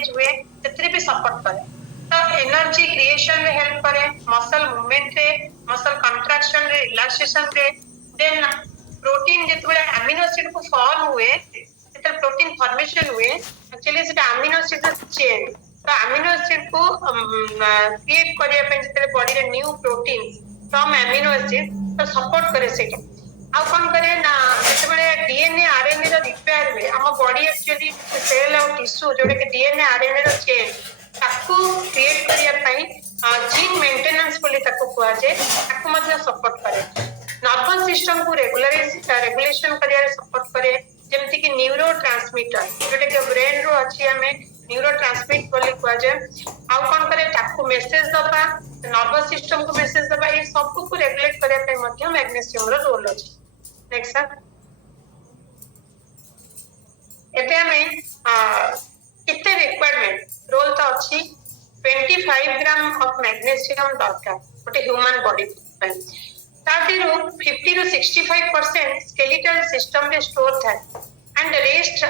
Damage हुए से भी सपोर्ट करे तो एनर्जी क्रिएशन रे हेल्प करे मसल मूवमेंट रे मसल कंट्रैक्शन रे रिलैक्सेशन रे देन प्रोटीन जेतबे अमीनो एसिड को फॉर्म हुए जेतबे प्रोटीन फॉर्मेशन हुए एक्चुअली सेटा अमीनो एसिड चेन तो अमीनो एसिड को क्रिएट करिया पे जेतबे बॉडी रे new protein from amino acid तो सपोर्ट करे सेटा आ कोन करे ना जेतबे डीएनए आरएनए रो रिपेयर हुए हम बॉडी एक्चुअली सेल और टिश्यू जोडे के डीएनए आरएनए रो चेन ताकू क्रिएट करिया पई जीन मेंटेनेंस बोली ताकू कुआ जे ताकू मतलब सपोर्ट करे नर्वस सिस्टम को रेगुलेशन करिया सपोर्ट करे जेमति कि न्यूरोट्रांसमीटर जोटे के ब्रेन रो अछि हमें न्यूरोट्रांसमिट बोली कुआ जे आ कोन करे ताकू मैसेज दबा नर्वस सिस्टम को मैसेज दबा ये सब को रेगुलेट करिया पई मध्य मैग्नीशियम रो रोल अछि नेक्स्ट सर एते हमें कितने रिक्वायरमेंट रोल तो अच्छी 25 ग्राम ऑफ मैग्नीशियम दरकार गोटे ह्यूमन बॉडी तादिरो 50 to 65% स्केलेटल सिस्टम में स्टोर था एंड रेस्ट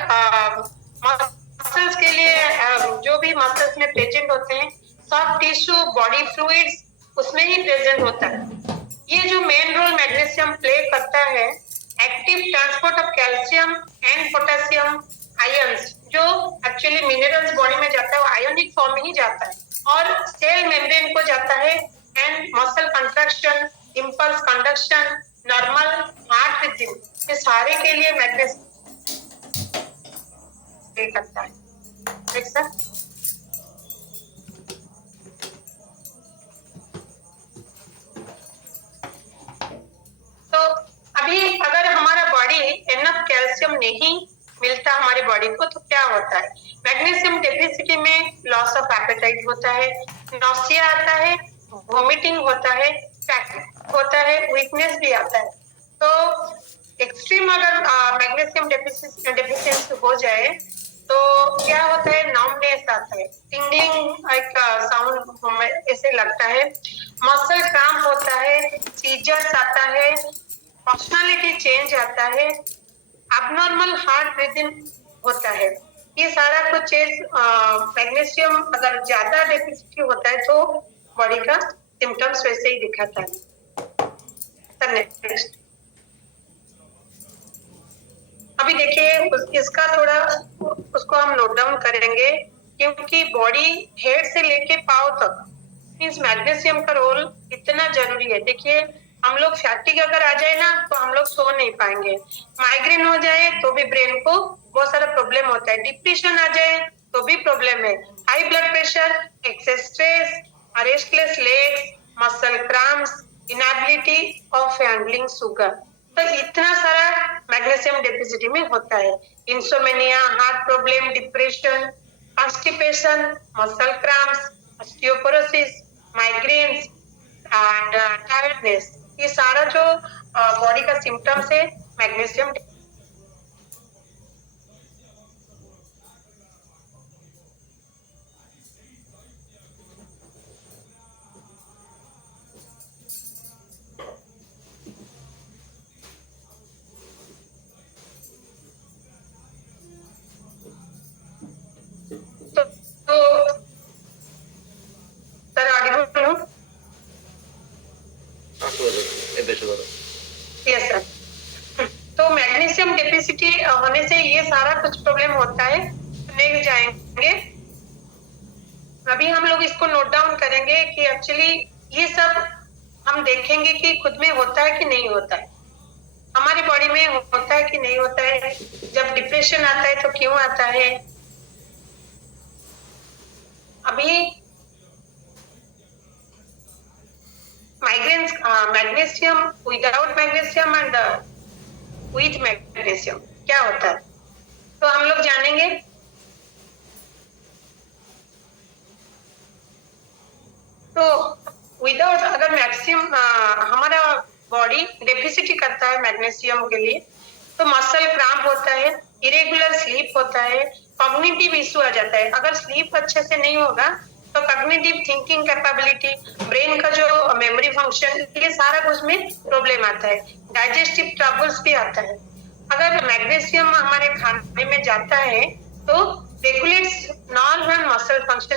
मसल्स के लिए जो भी मसल्स में प्रेजेंट होते हैं सब टिश्यू बॉडी फ्लूइड्स उसमें ही प्रेजेंट होता है ये जो मेन रोल मैग्नीशियम प्ले करता है active transport of calcium and potassium ions जो एक्चुअली मिनरल्स बॉडी में जाता है वो आयोनिक फॉर्म में ही जाता है और सेल मेम्ब्रेन को जाता है and muscle contraction impulse conduction normal heart rhythm ये सारे के लिए मैग्नीशियम करता है नेक्स्ट सर तो अभी अगर हमारा बॉडी इनफ कैल्शियम नहीं मिलता हमारी बॉडी को तो क्या होता है मैग्नीशियम डेफिशिएंसी में लॉस ऑफ एपेटाइट होता है नॉसिया आता है वोमिटिंग होता है होता है वीकनेस भी आता है तो एक्सट्रीम अगर मैग्नीशियम डेफिशिएंसी हो जाए तो क्या होता है नॉमनेस आता है टिंगलिंग एक साउंड ऐसे लगता है मसल क्रैम्प होता है सीजर्स आता है पर्सनालिटी चेंज आता है एबनॉर्मल हार्ट रिदम होता है ये सारा कुछ चीज मैग्नीशियम अगर ज्यादा डेफिशिएंसी होता है तो बॉडी का सिम्टम्स वैसे ही दिखाता है नेक्स्ट अभी देखिए इसका थोड़ा उसको हम नोट डाउन करेंगे क्योंकि बॉडी हेड से लेके पांव तक मींस मैग्नीशियम का रोल इतना जरूरी है देखिए हम लोग फैटिग अगर आ जाए ना तो हम लोग सो नहीं पाएंगे माइग्रेन हो जाए तो भी ब्रेन को बहुत सारा प्रॉब्लम होता है डिप्रेशन आ जाए तो भी प्रॉब्लम है high blood pressure excess stress restless legs muscle cramps inability of handling sugar तो इतना सारा मैग्नीशियम डेफिशिएंसी में होता है insomnia heart problem depression constipation muscle cramps osteoporosis migraines and tiredness ये सारा जो बॉडी का सिम्टम्स है मैग्नीशियम होने से ये सारा कुछ प्रॉब्लम होता है ले जाएंगे अभी हम लोग इसको नोट डाउन करेंगे कि एक्चुअली ये सब हम देखेंगे कि खुद में होता है कि नहीं होता है हमारी बॉडी में होता है कि नहीं होता है जब डिप्रेशन आता है तो क्यों आता है अभी migraines magnesium without magnesium and with magnesium क्या होता है तो हम लोग जानेंगे तो विदाउट अगर मैक्सिमम हमारा बॉडी डेफिसिट करता है मैग्नीशियम के लिए तो मसल क्रैम्प होता है इरेगुलर स्लीप होता है कॉग्निटिव इशू आ जाता है अगर स्लीप अच्छे से नहीं होगा तो कॉग्निटिव थिंकिंग कैपेबिलिटी ब्रेन का जो मेमोरी फंक्शन ये सारा कुछ में प्रॉब्लम आता है डाइजेस्टिव ट्रबल्स भी आता है अगर मैग्नीशियम हमारे खाने में जाता है तो रेगुलेट्स नर्व एंड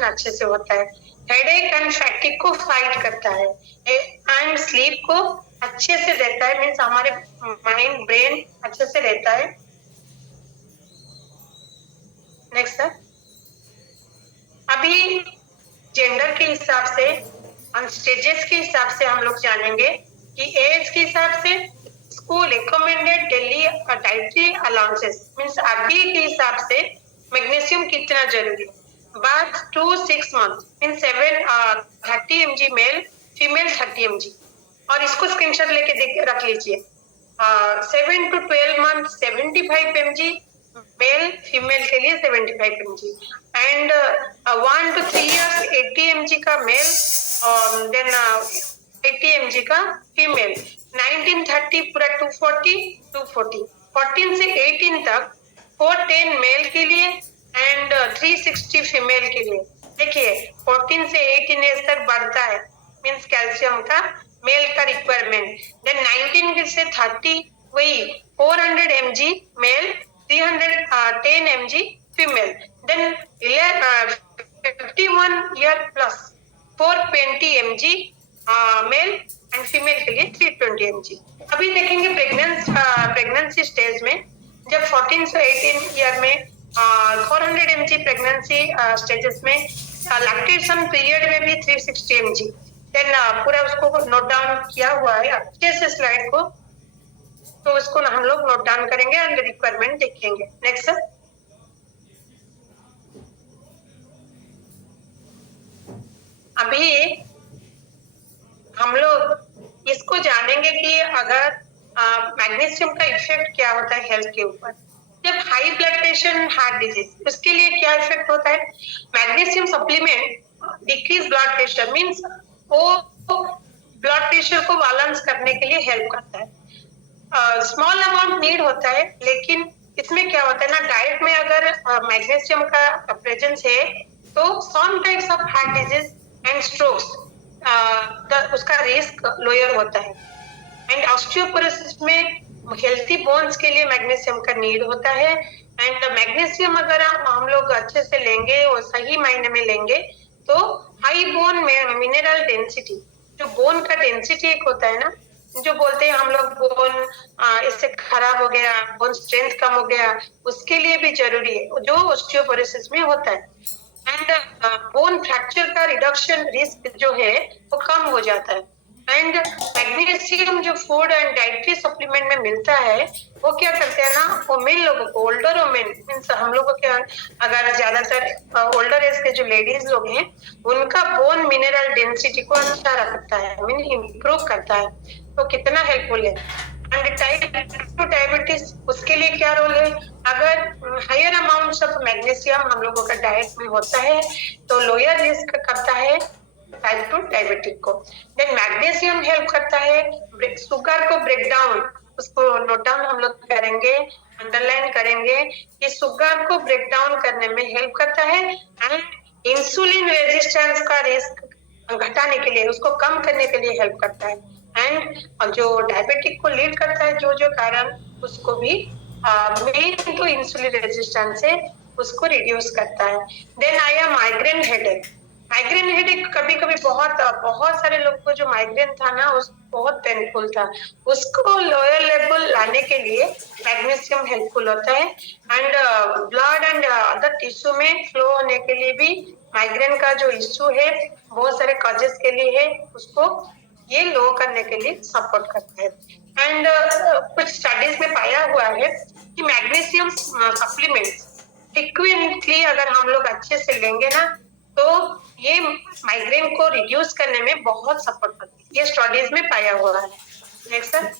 अच्छे से होता है, हेडेक एंड फैटिक को फाइट करता है, एंड स्लीप को अच्छे से देता है, मीन्स हमारे माइंड ब्रेन अच्छे से रहता है। नेक्स्ट सर, अभी जेंडर के हिसाब से और स्टेजेस के हिसाब से हम लोग जानेंगे कि एज के हिसाब से school recommended daily dietary allowances, means अभी के हिसाब से मैग्नीशियम कितना जरूरी है। Birth to 6 month mean 30 mg male, female 30 mg, और इसको स्क्रीनशॉट लेके रख लीजिए। 7 to 12 month 75 mg male, female के लिए 75 mg, and 1 to 3 years 80 mg का मेल, देन 80 mg का फीमेल। 1930 पूरा 240, 14 से 18 तक 410 मेल के लिए एंड 360 फीमेल के लिए। देखिए 14 से 18 एज तक बढ़ता है, मीन्स कैल्शियम का मेल का रिक्वायरमेंट। देन 19 से 30 वही 400 mg male, 310 mg female. Then 51 year plus 420 mg male and female के लिए 320 mg। अभी देखेंगे प्रेगनेंसी स्टेज में, जब 14 से 18 ईयर में 400 mg प्रेगनेंसी स्टेजेस में, लैक्टेशन पीरियड में भी 360 mg। देन पूरा उसको नोट डाउन किया हुआ है अच्छे से स्लाइड को, तो उसको हम लोग नोट डाउन करेंगे एंड रिक्वायरमेंट देखेंगे। नेक्स्ट सर, अभी हम लोग इसको जानेंगे कि अगर मैग्नीशियम का इफेक्ट क्या होता है हेल्थ के ऊपर। जब high blood pressure, heart disease, उसके लिए क्या इफेक्ट होता है। Magnesium supplement decrease blood pressure, means वो ब्लड प्रेशर को बैलेंस करने के लिए हेल्प करता है। स्मॉल अमाउंट नीड होता है, लेकिन इसमें क्या होता है ना, डाइट में अगर मैग्नीशियम का प्रेजेंस है तो some types of heart disease and strokes उसका रिस्क लोअर होता है। एंड ऑस्टियोपोरोसिस में हेल्थी बोन्स के लिए मैग्नीशियम का नीड होता है। एंड मैग्नीशियम अगर हम लोग अच्छे से लेंगे और सही मायने में लेंगे तो हाई बोन मिनरल डेंसिटी, जो बोन का डेंसिटी एक होता है ना, जो बोलते हैं हम लोग बोन इससे खराब हो गया, बोन स्ट्रेंथ कम हो गया, उसके लिए भी जरूरी है, जो ऑस्टियोपोरोसिस में होता है। एंड बोन फ्रैक्चर का रिडक्शन रिस्क जो है वो कम हो जाता है। एंड मैग्नीशियम जो फूड एंड डाइटरी सप्लीमेंट में मिलता है वो क्या करते हैं ना, वो मेन लोगों को, ओल्डर वुमेन मीन्स हम लोगों के, अगर ज्यादातर ओल्डर एज के जो लेडीज लोग हैं उनका बोन मिनरल डेंसिटी को अच्छा रखता है, मीन इम्प्रूव करता है, तो कितना हेल्पफुल है। एंड टाइप 2 डायबिटीज, उसके लिए क्या रोल है। अगर हायर अमाउंट्स ऑफ मैग्नीशियम हम लोगों का डाइट में होता है तो लोअर रिस्क करता है टाइप 2 डायबिटिक को। देन मैग्नीशियम हेल्प करता है शुगर को ब्रेक डाउन, उसको नोट डाउन हम लोग करेंगे, अंडरलाइन करेंगे कि शुगर को ब्रेक डाउन करने में हेल्प करता है। एंड इंसुलिन रेजिस्टेंस का रिस्क घटाने के लिए, उसको कम करने के लिए हेल्प करता है। एंड जो डायबिटिक को लीड करता है जो कारण, उसको भी मेन तो इंसुलिन रेजिस्टेंस है, उसको रिड्यूस करता है। देन आया माइग्रेन हेडेक। माइग्रेन हेडेक कभी कभी बहुत सारे लोग को जो माइग्रेन था ना, उस बहुत पेनफुल था, उसको लोअर लेवल लाने के लिए मैग्नीशियम हेल्पफुल होता है। And blood and other tissue में फ्लो होने के लिए भी, माइग्रेन का जो इश्यू है बहुत सारे कॉजेस के लिए है, उसको ये लो करने के लिए सपोर्ट करता है। एंड कुछ स्टडीज में पाया हुआ है कि मैग्नीशियम सप्लीमेंट फ्रीक्वेंटली अगर हम लोग अच्छे से लेंगे ना, तो ये माइग्रेन को रिड्यूस करने में बहुत सपोर्ट करती है, ये स्टडीज में पाया हुआ है। Next sir,